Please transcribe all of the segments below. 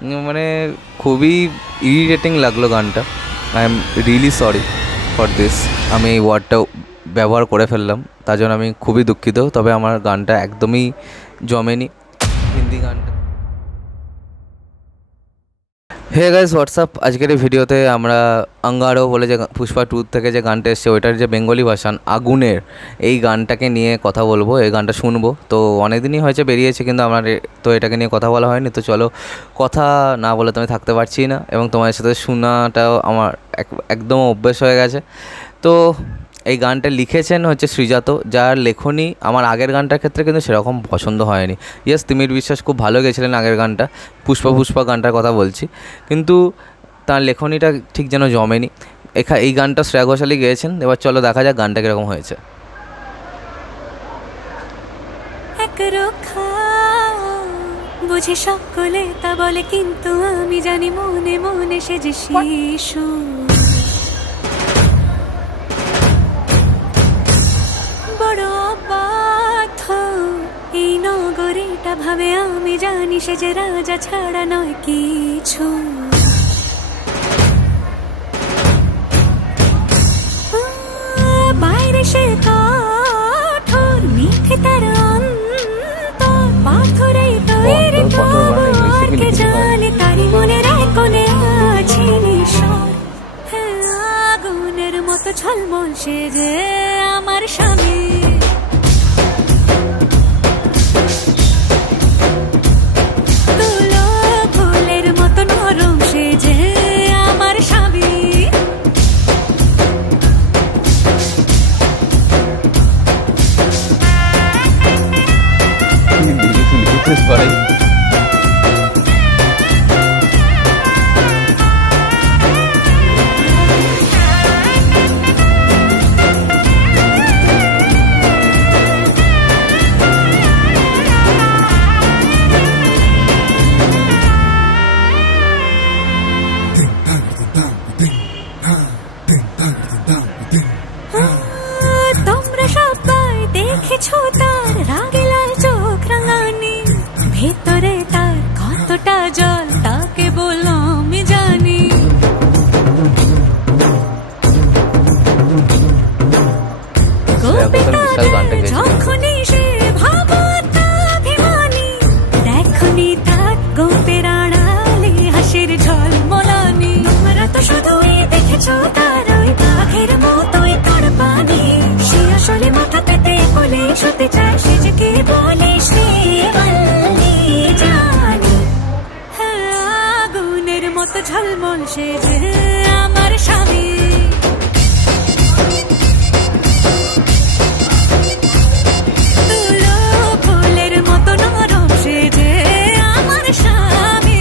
মানে খুবই ইরিটেটিং লাগলো গানটা। I am really sorry for this. আমি এই ওয়ার্ডটা ব্যবহার করে ফেললাম, তার জন্য আমি খুবই দুঃখিত। তবে আমার গানটা একদমই জমেনি, হিন্দি গানটা। Hey guys, WhatsApp. আজকের এই ভিডিওতে আমরা আঙ্গারো বলে যে পুষ্পা 2 থেকে যে গানটা এসছে, ওইটার যে বেঙ্গলি ভার্সান আগুনের, এই গানটাকে নিয়ে কথা বলবো। এই গানটা শুনবো। তো অনেক দিনই হয়েছে বেরিয়েছে, কিন্তু আমার তো এটাকে নিয়ে কথা বলা হয়নি। তো চলো, কথা না বলে তো আমি থাকতে পারছি না, এবং তোমার সাথে শোনাটাও আমার একদম অভ্যেস হয়ে গেছে। তো এই গানটা লিখেছেন হচ্ছে সৃজাত, যার লেখনী আমার আগের গানটার ক্ষেত্রে কিন্তু সেরকম পছন্দ হয়নি। ইয়েস, তিমির বিশ্বাস খুব ভালো গেছিলেন আগের গানটা, পুষ্পা গানটার কথা বলছি, কিন্তু তার লেখনীটা ঠিক যেন জমেনি। এই গানটা শ্রেয়া ঘোষালই গেয়েছেন। এবার চলো দেখা যাক গানটা কীরকম হয়েছে। বুঝি সকলে তা বলে, কিন্তু আমি জানি মনে মনে সে যে শিশু। বড় অবাধ্য এই নগরীটা ভাবে, আমি জানি সে যে রাজা ছাড়া নয় কিছু। বাইরে সে কঠোর, মিথ্যে তার অন্তর, পাথরে তৈরি তবর, কে জানে তারি মনের কোণে আছে নিশর। আগুনের মতো ঝলমল সে যে আমার স্বামী। তুলো ফুলের মতো নরম সে যে আমার স্বামী। তোমরা সবাই দেখেছো তার রাগে লাল চোখ রাঙানি, ভেতরে তার কতটা জল তাকে বলো আমি জানি। যখনই সে ভাবাভিমানী, দেখনি তার গোপের আড়ালে হাসির ঝলমলানি। তোমরা তো শুধুই দেখেছো তার ওই বাঘের মতোই তার পানি, সে আসলে মাথা পেতে বলে শুতে চায়, সে যে কে বলে সে জানি। আগুনের মতো ঝলমল সে যে আমার স্বামী। তুলো ফুলের মতো নরম সে যে আমার স্বামী।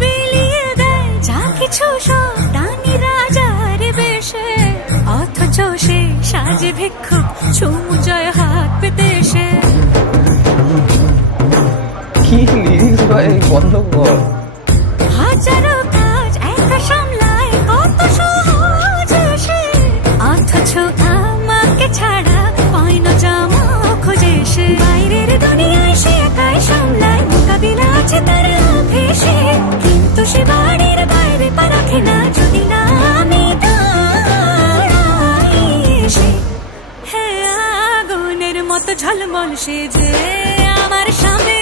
বিলিয়ে দেয় যা কিছু সব দানি রাজার বেশে, অথচ সে সাজে ভিক্ষুক চুমু জয় হাত পেতে সে। কি লিরিক্স ভাই, বন্ধ কর। হাজারো কাজ একা সামলায় কত সহজ সে, অথচ আমাকে ছাড়া পায় না জামা খোঁজে সে। বাইরের দুনিয়ায় সে একাই সামলায়, মোকাবিলা আছে তার ভেসে, কিন্তু সে বাড়ির বাইরে পা রাখে না যদি না আমি দাঁড়াই সে। হ্যাঁ, আগুনের মতো ঝলমল সে যে আমার স্বামী।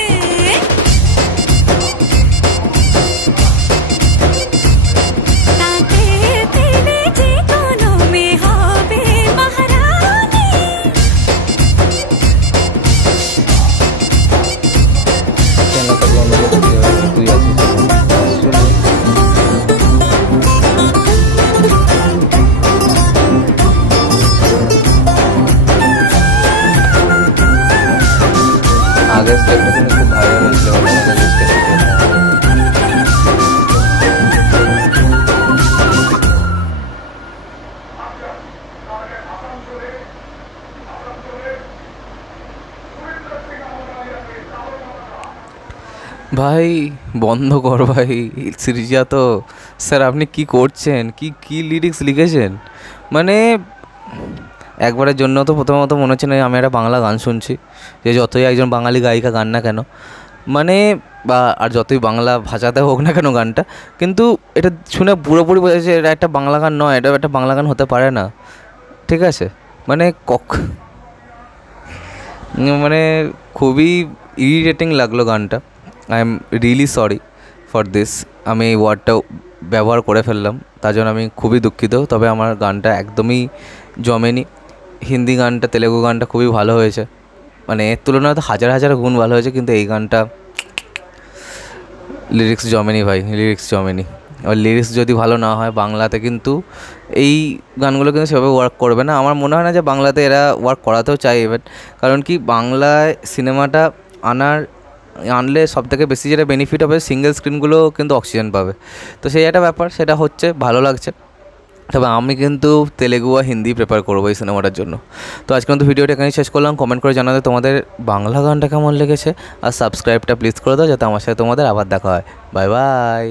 আগের স্টেপটা কিন্তু খুব ভাইরাল হয়েছিল আমাদের স্টেপটা। ভাই বন্ধ কর ভাই সিরিজা। তো স্যার আপনি কি করছেন? কি লিরিক্স লিখেছেন? মানে একবারের জন্য তো প্রথমত মনে হচ্ছে না আমি একটা বাংলা গান শুনছি, যে যতই একজন বাঙালি গায়িকা গান না কেন, মানে বা আর যতই বাংলা ভাষাতে হোক না কেন গানটা, কিন্তু এটা শুনে পুরোপুরি বোঝা যাচ্ছে এটা একটা বাংলা গান নয়, এটা একটা বাংলা গান হতে পারে না। ঠিক আছে, মানে মানে খুবই ইরিটেটিং লাগলো গানটা। I am really sorry for this. আমি এই ওয়ার্ডটা ব্যবহার করে ফেললাম, তার জন্য আমি খুবই দুঃখিত। তবে আমার গানটা একদমই জমেনি। হিন্দি গানটা, তেলেগু গানটা খুবই ভালো হয়েছে, মানে এর তুলনায় তো হাজার হাজার গুণ ভালো হয়েছে, কিন্তু এই গানটা লিরিক্স জমেনি ভাই, লিরিক্স জমেনি। আর লিরিক্স যদি ভালো না হয় বাংলাতে, কিন্তু এই গানগুলো কিন্তু সেভাবে ওয়ার্ক করবে না। আমার মনে হয় না যে বাংলাতে এরা ওয়ার্ক করাতেও চায় ইভেন, কারণ কি বাংলায় সিনেমাটা আনলে সবথেকে বেশি যেটা বেনিফিট হবে, সিঙ্গেল স্ক্রিনগুলো কিন্তু অক্সিজেন পাবে। তো সেই একটা ব্যাপার, সেটা হচ্ছে, ভালো লাগছে। তবে আমি কিন্তু তেলেগু আর হিন্দি প্রেফার করবো এই সিনেমাটার জন্য। তো আজকে কিন্তু ভিডিওটা এখানেই শেষ করলাম। কমেন্ট করে জানাতে তোমাদের বাংলা গানটা কেমন লেগেছে, আর সাবস্ক্রাইবটা প্লিজ করে দাও যাতে আমার সাথে তোমাদের আবার দেখা হয়। Bye bye.